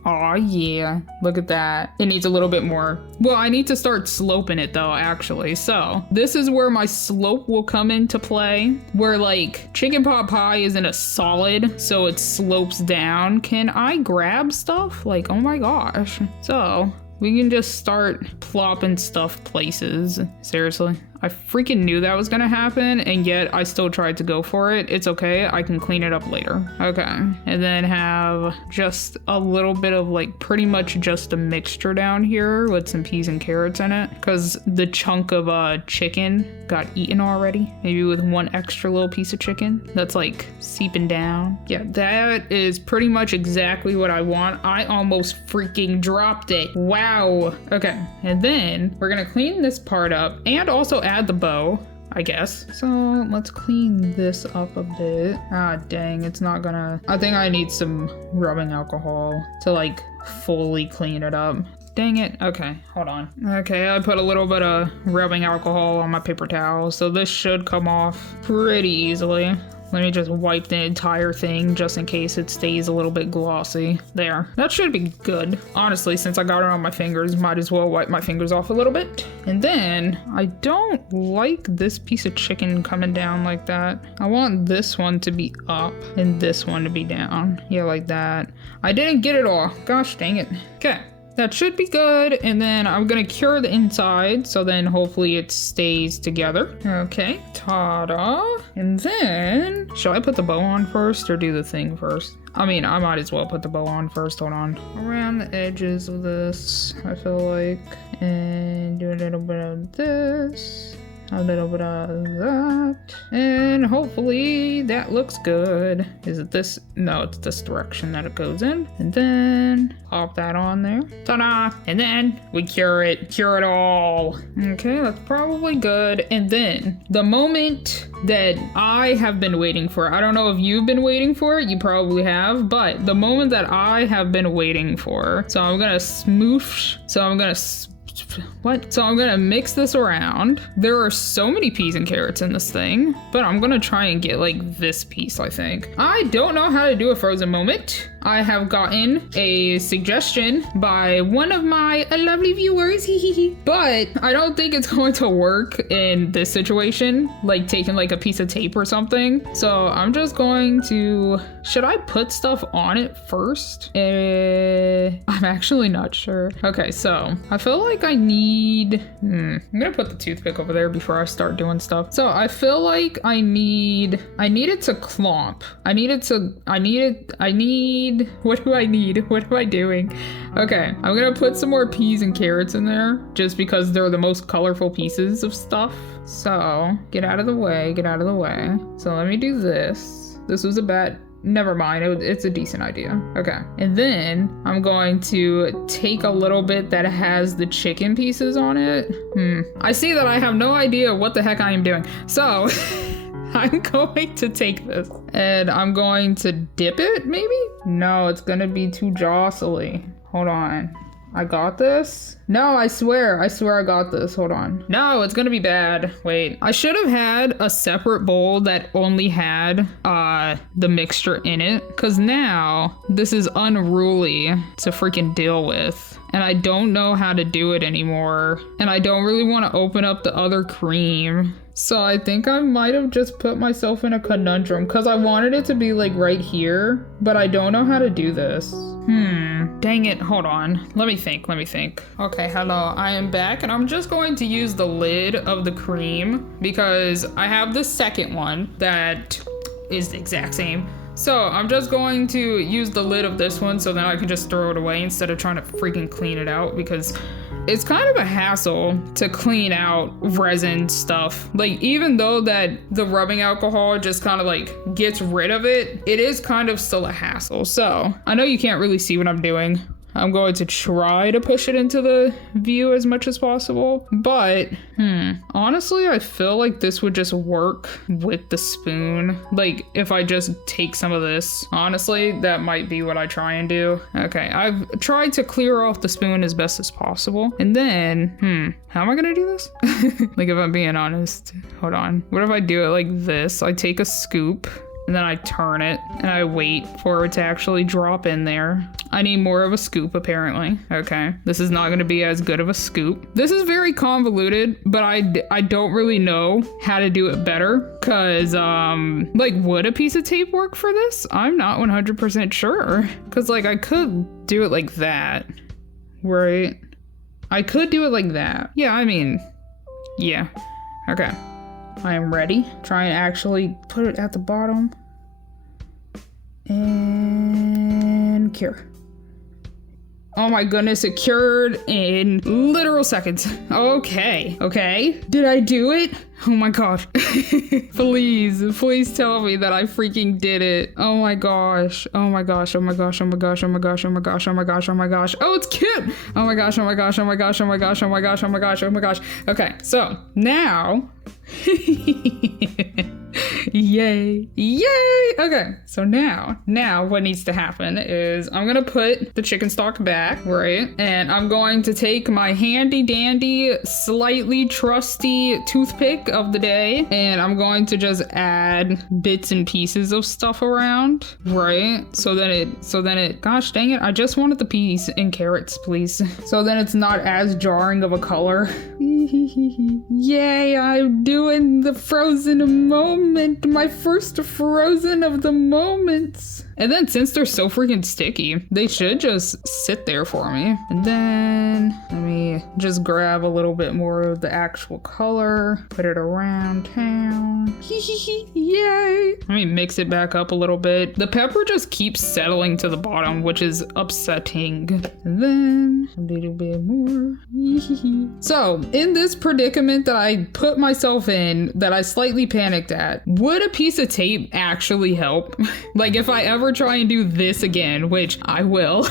Aw, yeah. Look at that. It needs a little bit more. Well, I need to start sloping it though, actually. So this is where my slope will come into play, where like chicken pot pie isn't a solid, so it slopes down. Can I grab stuff? Like, oh my gosh. So we can just start plopping stuff places. Seriously. I freaking knew that was gonna happen, and yet I still tried to go for it. It's okay, I can clean it up later. Okay, and then have just a little bit of like pretty much just a mixture down here with some peas and carrots in it, because the chunk of chicken got eaten already. Maybe with one extra little piece of chicken that's like seeping down. Yeah, that is pretty much exactly what I want. I almost freaking dropped it. Wow. Okay, and then we're gonna clean this part up and also add the bow, I guess. So let's clean this up a bit. Ah, dang, it's not gonna... I think I need some rubbing alcohol to like fully clean it up. Dang it. Okay, hold on. Okay, I put a little bit of rubbing alcohol on my paper towel, so this should come off pretty easily. Let me just wipe the entire thing just in case it stays a little bit glossy. There. That should be good. Honestly, since I got it on my fingers, might as well wipe my fingers off a little bit. And then, I don't like this piece of chicken coming down like that. I want this one to be up and this one to be down. Yeah, like that. I didn't get it all. Gosh dang it. Okay. That should be good, and then I'm gonna cure the inside, so then hopefully it stays together. Okay, ta-da. And then, should I put the bow on first or do the thing first? I mean, I might as well put the bow on first. Hold on. Around the edges of this, I feel like, and do a little bit of this. A little bit of that, and hopefully that looks good. Is it this? No, it's this direction that it goes in. And then pop that on there. Ta-da! And then we cure it all. Okay, that's probably good. And then the moment that I have been waiting for, I don't know if you've been waiting for it, you probably have, but the moment that I have been waiting for, so I'm gonna smoosh, so I'm gonna So I'm gonna mix this around. There are so many peas and carrots in this thing, but I'm gonna try and get like this piece, I think. I don't know how to do a frozen moment. I have gotten a suggestion by one of my lovely viewers, but I don't think it's going to work in this situation, like taking like a piece of tape or something. So I'm just going to, should I put stuff on it first? I'm actually not sure. Okay, so I feel like I need, I'm gonna put the toothpick over there before I start doing stuff. So I feel like I need it to clump. What do I need? What am I doing? Okay, I'm gonna put some more peas and carrots in there just because they're the most colorful pieces of stuff. So get out of the way, get out of the way. So let me do this. This was a bad, never mind, it's a decent idea. Okay, and then I'm going to take a little bit that has the chicken pieces on it. I see that I have no idea what the heck I am doing. So I'm going to take this and I'm going to dip it, maybe? No, it's gonna be too jostly. Hold on. I got this? No, I swear I got this. Hold on. No, it's gonna be bad. Wait, I should have had a separate bowl that only had the mixture in it, because now this is unruly to freaking deal with. And I don't know how to do it anymore. And I don't really want to open up the other cream. So I think I might have just put myself in a conundrum because I wanted it to be like right here, but I don't know how to do this. Dang it, hold on. Let me think. Okay, hello, I am back and I'm just going to use the lid of the cream because I have the second one that is the exact same. So I'm just going to use the lid of this one so then I can just throw it away instead of trying to freaking clean it out, because it's kind of a hassle to clean out resin stuff. Like, even though that the rubbing alcohol just kind of like gets rid of it, it is kind of still a hassle. So I know you can't really see what I'm doing. I'm going to try to push it into the view as much as possible. But, honestly, I feel like this would just work with the spoon. Like, if I just take some of this. Honestly, that might be what I try and do. Okay, I've tried to clear off the spoon as best as possible. And then, how am I gonna do this? Like, if I'm being honest. Hold on. What if I do it like this? I take a scoop and then I turn it and I wait for it to actually drop in there. I need more of a scoop, apparently. Okay, this is not going to be as good of a scoop. This is very convoluted, but I don't really know how to do it better. Cause like, would a piece of tape work for this? I'm not 100% sure. Cause like, I could do it like that, right? I could do it like that. Yeah, I mean, yeah. Okay. I am ready. Try and actually put it at the bottom. And cure. Oh my goodness, it cured in literal seconds. Okay, okay. Did I do it? Oh my gosh. Please tell me that I freaking did it. Oh my gosh. Oh my gosh. Oh my gosh. Oh my gosh. Oh my gosh. Oh my gosh. Oh my gosh. Oh my gosh. Oh, it's cute. Oh my gosh. Oh my gosh. Oh my gosh. Oh my gosh. Oh my gosh. Oh my gosh. Oh my gosh. Okay, so now yay. Okay, so now what needs to happen is I'm gonna put the chicken stock back, right? And I'm going to take my handy dandy, slightly trusty toothpick of the day, and I'm going to just add bits and pieces of stuff around, right? So then it, gosh dang it, I just wanted the peas and carrots, please. So then it's not as jarring of a color. Yay, I'm doing the frozen moment, my first frozen of the moments. And then since they're so freaking sticky, they should just sit there for me. And then let me just grab a little bit more of the actual color, put it around town. Yay. Let me mix it back up a little bit. The pepper just keeps settling to the bottom, which is upsetting. And then a little bit more. So in this predicament that I put myself in, that I slightly panicked at, would a piece of tape actually help? Like, if I ever try and do this again, which I will,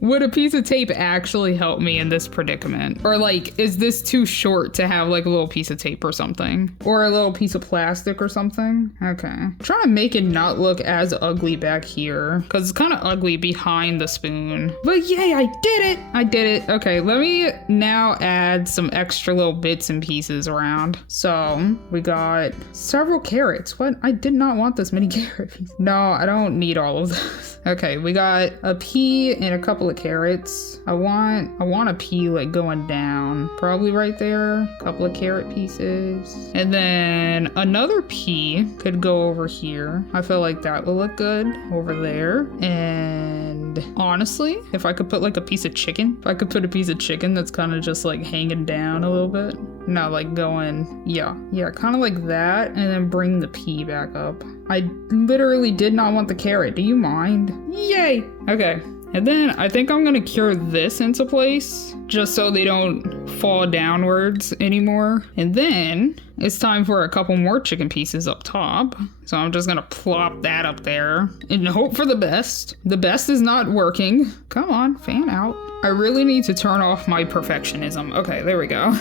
would a piece of tape actually help me in this predicament? Or like, is this too short to have like a little piece of tape or something? Or a little piece of plastic or something? Okay. I'm trying to make it not look as ugly back here, because it's kind of ugly behind the spoon. But yay, I did it! I did it. Okay, let me now add some extra little bits and pieces around. So we got several carrots. What? I did not want this many carrots. No, I don't need all of those. Okay, we got a pea and a couple of carrots. I want a pea like going down, probably right there. A couple of carrot pieces, and then another pea could go over here. I feel like that will look good over there. And honestly, if I could put like a piece of chicken, if I could put a piece of chicken that's kind of just like hanging down a little bit, not like going, yeah, kind of like that, and then bring the pea back up. I literally did not want the carrot. Do you mind? Yay! Okay. And then I think I'm gonna cure this into place just so they don't fall downwards anymore. And then it's time for a couple more chicken pieces up top. So I'm just gonna plop that up there and hope for the best. The best is not working. Come on, fan out. I really need to turn off my perfectionism. Okay, there we go.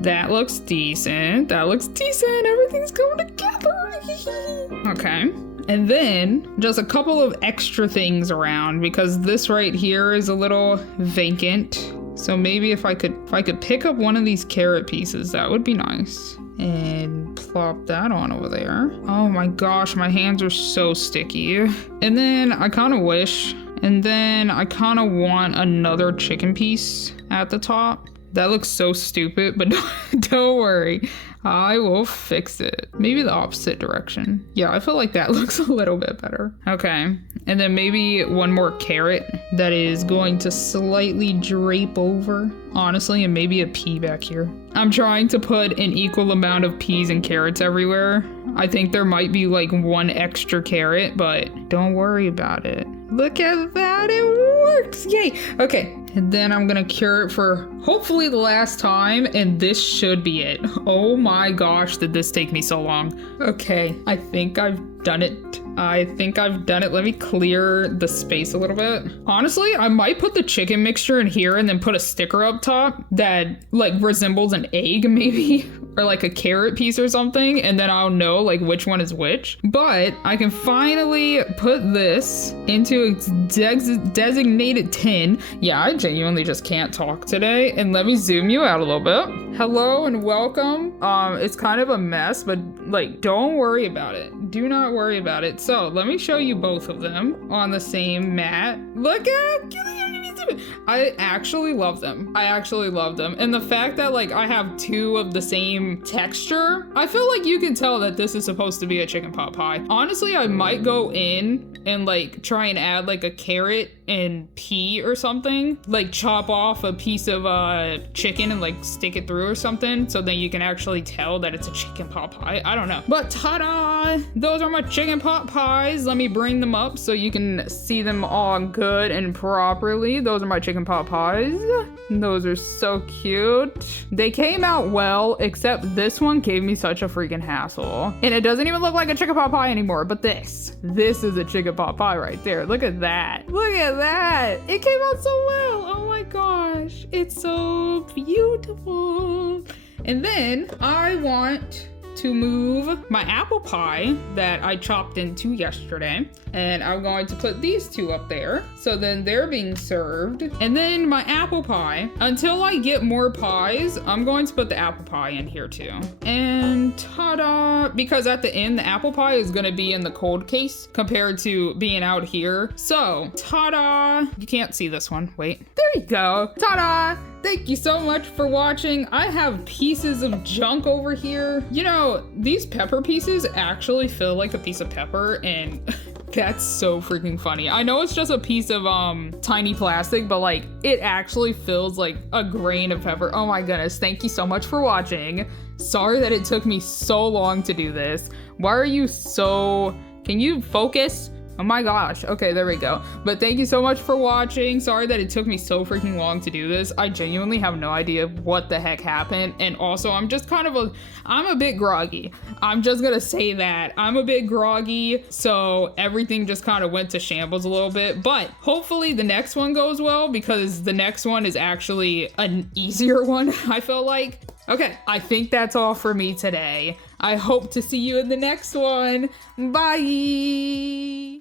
That looks decent. That looks decent. Everything's going together. Okay. And then just a couple of extra things around, because this right here is a little vacant. So maybe if I could pick up one of these carrot pieces, that would be nice. And plop that on over there. Oh my gosh, my hands are so sticky. And then I kind of wish, and then I kind of want another chicken piece at the top. That looks so stupid, but don't worry. I will fix it. Maybe the opposite direction. Yeah, I feel like that looks a little bit better. Okay, and then maybe one more carrot that is going to slightly drape over, honestly, and maybe a pea back here. I'm trying to put an equal amount of peas and carrots everywhere. I think there might be like one extra carrot, but don't worry about it. Look at that, it works! Yay! Okay, And then I'm gonna cure it for hopefully the last time, and this should be it. Oh my gosh, did this take me so long? Okay, I think I've done it. Let me clear the space a little bit. Honestly, I might put the chicken mixture in here and then put a sticker up top that like resembles an egg maybe, or like a carrot piece or something, and then I'll know like which one is which. But I can finally put this into its designated tin. Yeah, I genuinely just can't talk today. And let me zoom you out a little bit. Hello and welcome. It's kind of a mess, but like, don't worry about it. Do not worry about it. So let me show you both of them on the same mat. Look at I actually love them. And the fact that like I have two of the same texture, I feel like you can tell that this is supposed to be a chicken pot pie. Honestly, I might go in and like try and add like a carrot and pea or something, like chop off a piece of chicken and like stick it through or something, so then you can actually tell that it's a chicken pot pie. I don't know, but ta-da, those are my chicken pot pies. Let me bring them up so you can see them all good and properly. Those are my chicken pot pies. Those are so cute. They came out well, except this one gave me such a freaking hassle, and it doesn't even look like a chicken pot pie anymore. But this is a chicken pot pie right there. Look at that. It came out so well. Oh my gosh, it's so beautiful. And then I want to move my apple pie that I chopped into yesterday, and I'm going to put these two up there, so then they're being served. And then my apple pie, until I get more pies, I'm going to put the apple pie in here too. And ta-da, because at the end the apple pie is going to be in the cold case compared to being out here. So ta-da, you can't see this one, wait, there you go, ta-da. Thank you so much for watching. I have pieces of junk over here. You know, these pepper pieces actually feel like a piece of pepper, and that's so freaking funny. I know it's just a piece of tiny plastic, but like it actually feels like a grain of pepper. Oh my goodness, thank you so much for watching. Sorry that it took me so long to do this. Why are you so... Can you focus? Oh my gosh. Okay, there we go. But thank you so much for watching. Sorry that it took me so freaking long to do this. I genuinely have no idea what the heck happened. And also, I'm just kind of I'm a bit groggy. I'm just gonna say that. I'm a bit groggy, so everything just kind of went to shambles a little bit. But hopefully the next one goes well, because the next one is actually an easier one, I feel like. Okay, I think that's all for me today. I hope to see you in the next one. Bye!